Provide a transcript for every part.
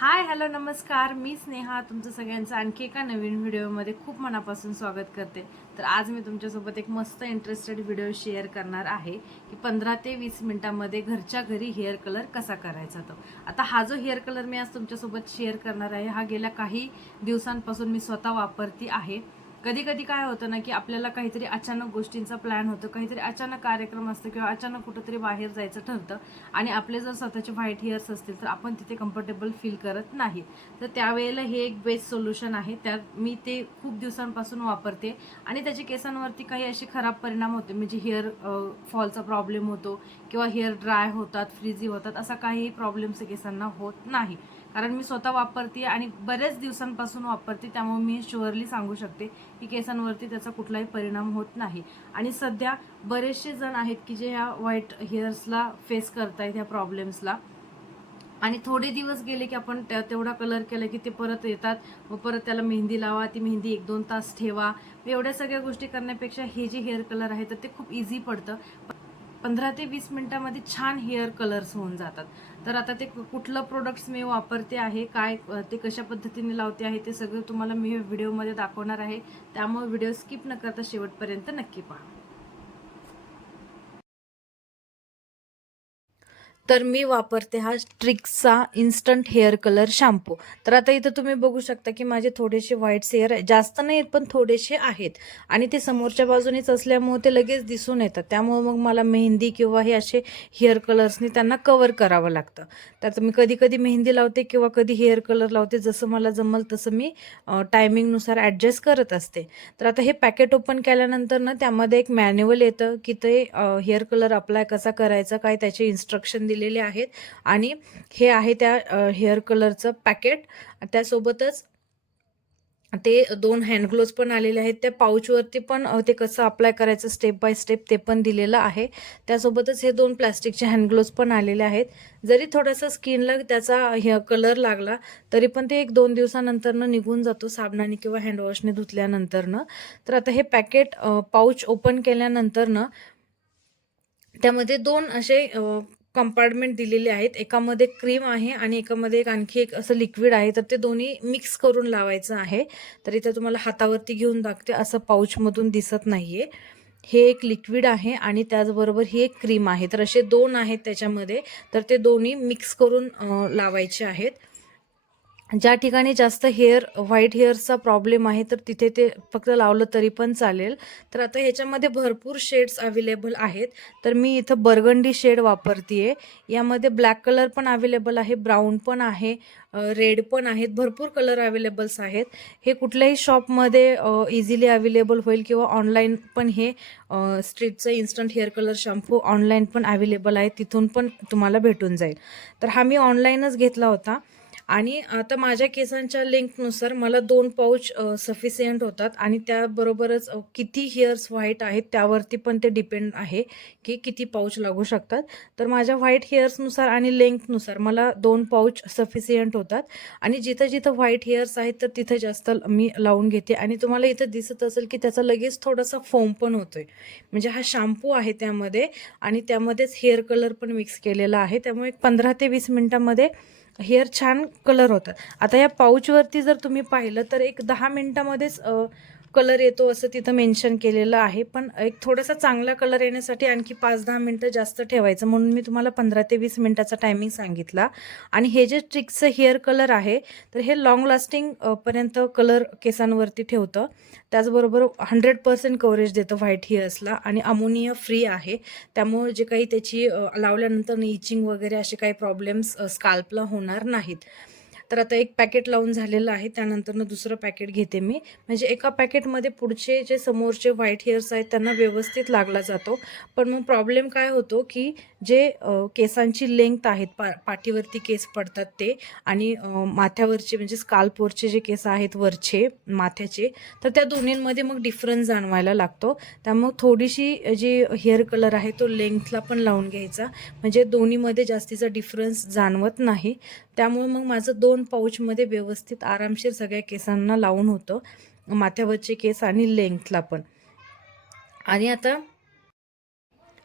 Hi hello नमस्कार. मी स्नेहा. तुमचं सगळ्यांचं आणखी एका नवीन व्हिडिओमध्ये खूप मनापासून स्वागत करते. तर आज मी तुमच्यासोबत एक मस्त इंटरेस्टेड व्हिडिओ शेअर करणार आहे की पंधरा ते वीस मिनटामध्ये घरच्या घरी हेअर कलर कसा करायचा तो. आता हा जो हेअर कलर मी आज तुमच्यासोबत शेअर करणार आहे हा गेल्या काही दिवसांपासून मी स्वतः वापरती आहे. कधी कधी काय होतं ना की आपल्याला काहीतरी अचानक गोष्टींचा प्लॅन होतो काहीतरी अचानक कार्यक्रम असतो किंवा अचानक कुठंतरी बाहेर जायचं ठरतं आणि आपले जर स्वतःचे व्हाईट हेअर्स असतील तर आपण तिथे कम्फर्टेबल फील करत नाही. तर त्यावेळेला हे एक बेस्ट सोल्युशन आहे. त्यात मी ते खूप दिवसांपासून वापरते आणि त्याच्या केसांवरती काही असे खराब परिणाम होते म्हणजे हेअर फॉलचा प्रॉब्लेम होतो किंवा हेअर ड्राय होतात फ्रीजी होतात असा काही प्रॉब्लेम्स केसांना होत नाही. कारण मी स्वतः वापरते आणि बऱ्याच दिवसांपासून वापरते त्यामुळे मी शुअरली सांगू शकते की केसांवरती त्याचा कुठलाही परिणाम होत नाही. आणि सध्या बरेचसे जण आहेत की जे ह्या व्हाईट हेअर्सला फेस करतायत ह्या प्रॉब्लेम्सला आणि थोडे दिवस गेले की आपण त्या तेवढा कलर केला की ते परत येतात. व परत त्याला मेहंदी लावा ती मेहंदी एक दोन तास ठेवा. एवढ्या सगळ्या गोष्टी करण्यापेक्षा हे जे हेअर कलर आहे तर ते खूप इझी पडतं. पंधरा ते वीस मिनिटामध्ये छान हेअर कलर्स होऊन जातात. तर आता ते कुठलं प्रोडक्ट्स मी वापरते आहे काय ते कशा पद्धतीने लावते आहे ते सगळं तुम्हाला मी व्हिडिओमध्ये दाखवणार आहे. त्यामुळे व्हिडिओ स्किप न करता शेवटपर्यंत नक्की पहा. तर मी वापरते हा ट्रिक्सचा इन्स्टंट हेअर कलर शॅम्पू तर आता इथं तुम्ही बघू शकता की माझे थोडेसे व्हाईट्स हेअर जास्त नाही आहेत पण थोडेसे आहेत. आणि ते समोरच्या बाजूनेच असल्यामुळे ते लगेच दिसून येतात. त्यामुळे मग मला मेहंदी किंवा हे असे हेअर कलर्सनी त्यांना कवर करावं लागतं. तर मी कधी कधी मेहंदी लावते किंवा कधी हेअर कलर लावते. जसं मला जमल तसं मी टायमिंगनुसार ॲडजस्ट करत असते. तर आता हे पॅकेट ओपन केल्यानंतर ना त्यामध्ये एक मॅन्युअल येतं की ते हेअर कलर अप्लाय कसा करायचा काय त्याचे इन्स्ट्रक्शन दिलेले आहेत. आणि हे आहे त्या हेअर कलरचं पॅकेट. त्यासोबतच ते दोन हँड ग्लोव्ज पण आलेले आहेत. त्या पाऊचवरती पण ते कसं अप्लाय करायचं स्टेप बाय स्टेप ते पण दिलेलं आहे. त्यासोबतच हे दोन प्लास्टिकचे हँड ग्लोव्ज पण आलेले आहेत. जरी थोडासा स्किनला त्याचा हे कलर लागला तरी पण ते एक दोन दिवसानंतरनं निघून जातो साबणाने किंवा हँडवॉशने धुतल्यानंतरनं. तर आता हे पॅकेट पाऊच ओपन केल्यानंतरनं त्यामध्ये दोन असे कंपार्टमेंट दिलेले आहेत. एकामध्ये क्रीम आहे आणि एकामध्ये एक आणखी एक असं लिक्विड आहे. तर ते दोन्ही मिक्स करून लावायचं आहे. तर इथे तुम्हाला हातावरती घेऊन दाखते. असं पाऊचमधून दिसत नाहीये. हे एक लिक्विड आहे आणि त्याचबरोबर ही एक क्रीम आहे. तर असे दोन आहेत त्याच्यामध्ये. तर ते दोन्ही मिक्स करून लावायचे आहेत. ज्या ठिकाणी जास्त हेअर व्हाईट हेअरचा प्रॉब्लेम आहे तर तिथे ते फक्त लावलं तरी पण चालेल. तर आता ह्याच्यामध्ये भरपूर शेड्स अवेलेबल आहेत. तर मी इथं बर्गंडी शेड वापरते यामध्ये ब्लॅक कलर पण अवेलेबल आहे ब्राऊन पण आहे रेड पण आहेत भरपूर कलर अवेलेबल्स आहेत. हे कुठल्याही शॉपमध्ये इझिली अवेलेबल होईल किंवा ऑनलाईन पण हे स्ट्रीटचं instant hair colour shampoo online पण अवेलेबल आहे तिथून पण तुम्हाला भेटून जाईल. तर हा मी ऑनलाईनच घेतला होता. आणि आता माझ्या केसांच्या लेंथनुसार मला दोन पाऊच सफिशियंट होतात आणि त्याबरोबरच किती हेअर्स व्हाईट आहेत त्यावरती पण ते डिपेंड आहे की किती पाऊच लागू शकतात. तर माझ्या व्हाईट हेअर्सनुसार आणि लेंथनुसार मला दोन पाऊच सफिशियंट होतात आणि जिथं जिथं व्हाईट हेअर्स आहेत तर तिथं जास्त मी लावून घेते. आणि तुम्हाला इथं दिसत असेल की त्याचा लगेच थोडासा फोम पण होतोय. म्हणजे हा शॅम्पू आहे त्यामध्ये आणि त्यामध्येच हेअर कलर पण मिक्स केलेला आहे. त्यामुळे एक पंधरा ते वीस मिनटामध्ये हेअर छान कलर होतात आता या पाऊचवरती जर तुम्ही पाहिलं तर एक दहा मिनटामध्येच कलर येतो असं तिथं मेन्शन केलेलं आहे. पण एक थोडासा चांगला कलर येण्यासाठी आणखी पाच दहा मिनटं जास्त ठेवायचं. म्हणून मी तुम्हाला पंधरा ते वीस मिनटाचा टायमिंग सांगितला. आणि हे जे ट्रिक्सचं हेअर कलर आहे तर हे लॉंग लास्टिंग पर्यंत कलर केसांवरती ठेवतं. त्याचबरोबर हंड्रेड पर्सेंट कव्हरेज देतं व्हाईट हेअर्सला आणि अमोनिया फ्री आहे. त्यामुळे जे काही त्याची लावल्यानंतर इचिंग वगैरे असे काही प्रॉब्लेम्स स्काल्पला होणार नाहीत. तर आता एक पॅकेट लावून झालेलं आहे त्यानंतरनं दुसरं पॅकेट घेते मी. म्हणजे एका पॅकेटमध्ये पुढचे जे समोरचे व्हाईट हेअर्स आहेत त्यांना व्यवस्थित लागला जातो. पण मग प्रॉब्लेम काय होतो की जे केसांची लेंथ आहेत पा पाठीवरती केस पडतात ते आणि माथ्यावरचे म्हणजे स्काल्पवरचे जे केस आहेत वरचे माथ्याचे तर त्या दोन्हींमध्ये मग डिफरन्स जाणवायला लागतो. त्यामुळे थोडीशी जी हेअर कलर आहे तो लेंथला पण लावून घ्यायचा. म्हणजे दोन्हीमध्ये जास्तीचा डिफरन्स जाणवत नाही. त्यामुळे मग माझं दोन पाऊचमध्ये व्यवस्थित आरामशीर सगळ्या केसांना लावून होतं. माथ्यावरचे केस आणि लेंथला पण. आणि आता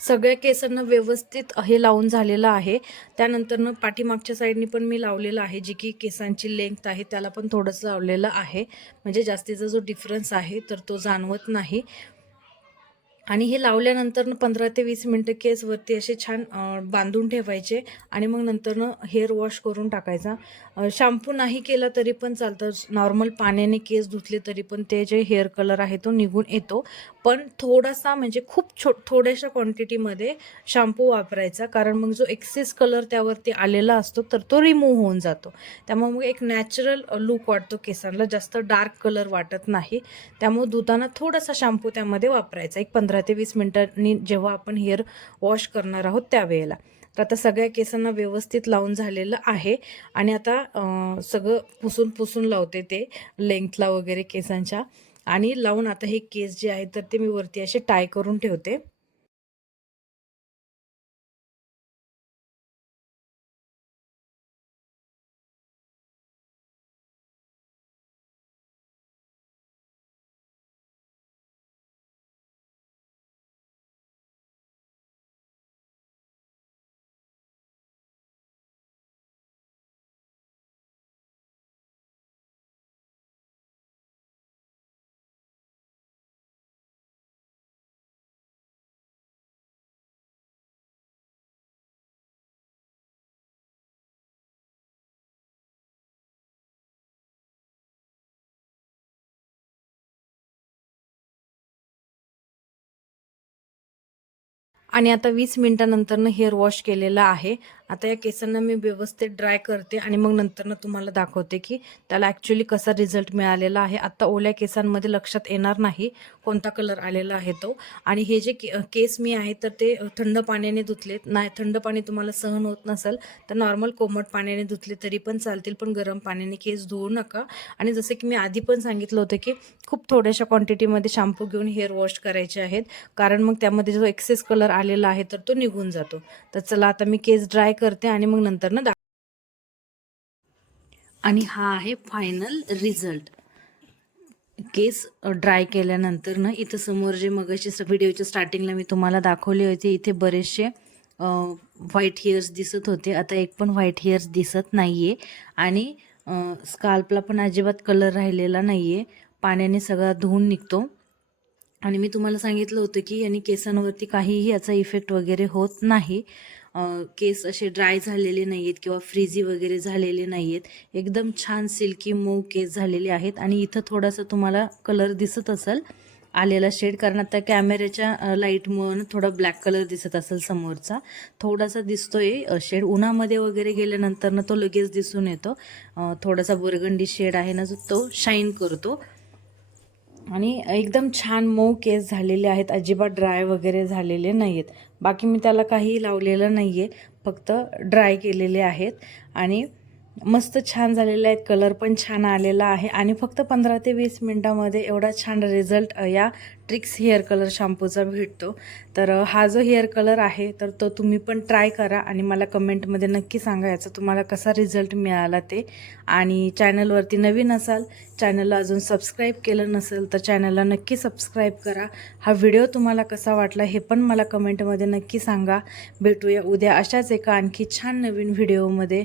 सगळ्या केसांना व्यवस्थित हे लावून झालेलं आहे. त्यानंतरनं पाठीमागच्या साईडनी पण मी लावलेलं आहे. जी की केसांची लेंथ आहे त्याला पण थोडंसं लावलेलं आहे. म्हणजे जास्तीचा जो डिफरन्स आहे तर तो जाणवत नाही. आणि हे लावल्यानंतर पंधरा ते वीस मिनटं केसवरती असे छान बांधून ठेवायचे आणि मग नंतरनं हेअर वॉश करून टाकायचा. शॅम्पू नाही केला तरी पण चालतं. नॉर्मल पाण्याने केस धुतले तरी पण ते जे हेअर कलर आहे तो निघून येतो. पण थोडासा म्हणजे खूप छो थोड्याशा क्वांटिटीमध्ये शॅम्पू वापरायचा. कारण मग जो एक्सेस कलर त्यावरती आलेला असतो तर तो रिमूव्ह होऊन जातो. त्यामुळे मग एक नॅचरल लुक वाटतो केसांना. जास्त डार्क कलर वाटत नाही. त्यामुळे धुताना थोडासा शॅम्पू त्यामध्ये वापरायचा. एक पंधरा ते वीस मिनटांनी जेव्हा आपण हेअर वॉश करणार आहोत त्यावेळेला. तर आता सगळ्या केसांना व्यवस्थित लावून झालेलं आहे. आणि आता सगळं पुसून पुसून लावते ते लेंथला वगैरे केसांच्या. आणि लावून आता हे केस जे आहे तर ते मी वरती असे टाय करून ठेवते. आणि आता वीस मिनिटानंतरनं हेअर वॉश केलेलं आहे. आता या केसांना मी व्यवस्थित ड्राय करते आणि मग नंतरनं तुम्हाला दाखवते की त्याला ॲक्च्युली कसा रिझल्ट मिळालेला आहे. आता ओल्या केसांमध्ये लक्षात येणार नाही कोणता कलर आलेला आहे तो. आणि हे जे के केस मी आहे तर ते थंड पाण्याने धुतलेत. नाही थंड पाणी तुम्हाला सहन होत नसेल तर नॉर्मल कोमट पाण्याने धुतले तरी पण चालतील पण गरम पाण्याने केस धुवू नका. आणि जसं की मी आधी पण सांगितलं होतं की खूप थोड्याशा क्वांटिटीमध्ये शॅम्पू घेऊन हेअर वॉश करायचे आहेत. कारण मग त्यामध्ये जो एक्सेस कलर आलेला आहे तर तो निघून जातो. तर चला आता मी केस ड्राय करते आणि मग नंतर ना आणि हा आहे फायनल रिझल्ट केस ड्राय केल्यानंतर ना इथं समोर जे मगाशी व्हिडिओच्या स्टार्टिंगला मी तुम्हाला दाखवले होते इथे बरेचसे व्हाईट हेअर्स दिसत होते. आता एक पण व्हाईट हेअर्स दिसत नाही आहे आणि स्काल्पला पण अजिबात कलर राहिलेला नाही आहे पाण्याने सगळा धुवून निघतो. आणि मी तुम्हाला सांगितलं होतं की यांनी केसांवरती काहीही याचा इफेक्ट वगैरे होत नाही. केस असे ड्राय झालेले नाही आहेत किंवा फ्रीजी वगैरे झालेले नाही आहेत एकदम छान सिल्की मऊ केस झालेले आहेत. आणि इथं थोडासा तुम्हाला कलर दिसत असेल आलेला शेड कारण आता कॅमेऱ्याच्या लाईटमुळं थोडा ब्लॅक कलर दिसत असेल समोरचा. थोडासा दिसतोय शेड उन्हामध्ये वगैरे गेल्यानंतर ना तो लगेच दिसून येतो. थोडासा बुरगंडी शेड आहे ना जो तो शाईन करतो. आणि एकदम छान मऊ केस झालेले आहेत. अजिबात ड्राय वगैरे झालेले नाही आहेत बाकी मी त्याला काही लावलेलं नाही आहे फक्त ड्राय केलेले आहेत. आणि मस्त छान झालेले आहेत कलर पण छान आलेला आहे. आणि फक्त पंधरा ते वीस मिनटामध्ये एवढा छान रिझल्ट या ट्रिक्स हेअर कलर शॅम्पूचा भेटतो. तर हा जो हेअर कलर आहे तर तो तुम्ही पण ट्राय करा आणि मला कमेंटमध्ये नक्की सांगा याचा तुम्हाला कसा रिझल्ट मिळाला ते. आणि चॅनलवरती नवीन असाल चॅनलला अजून सबस्क्राईब केलं नसेल तर चॅनलला नक्की सबस्क्राईब करा. हा व्हिडिओ तुम्हाला कसा वाटला हे पण मला कमेंटमध्ये नक्की सांगा. भेटूया उद्या अशाच एका आणखी छान नवीन व्हिडिओमध्ये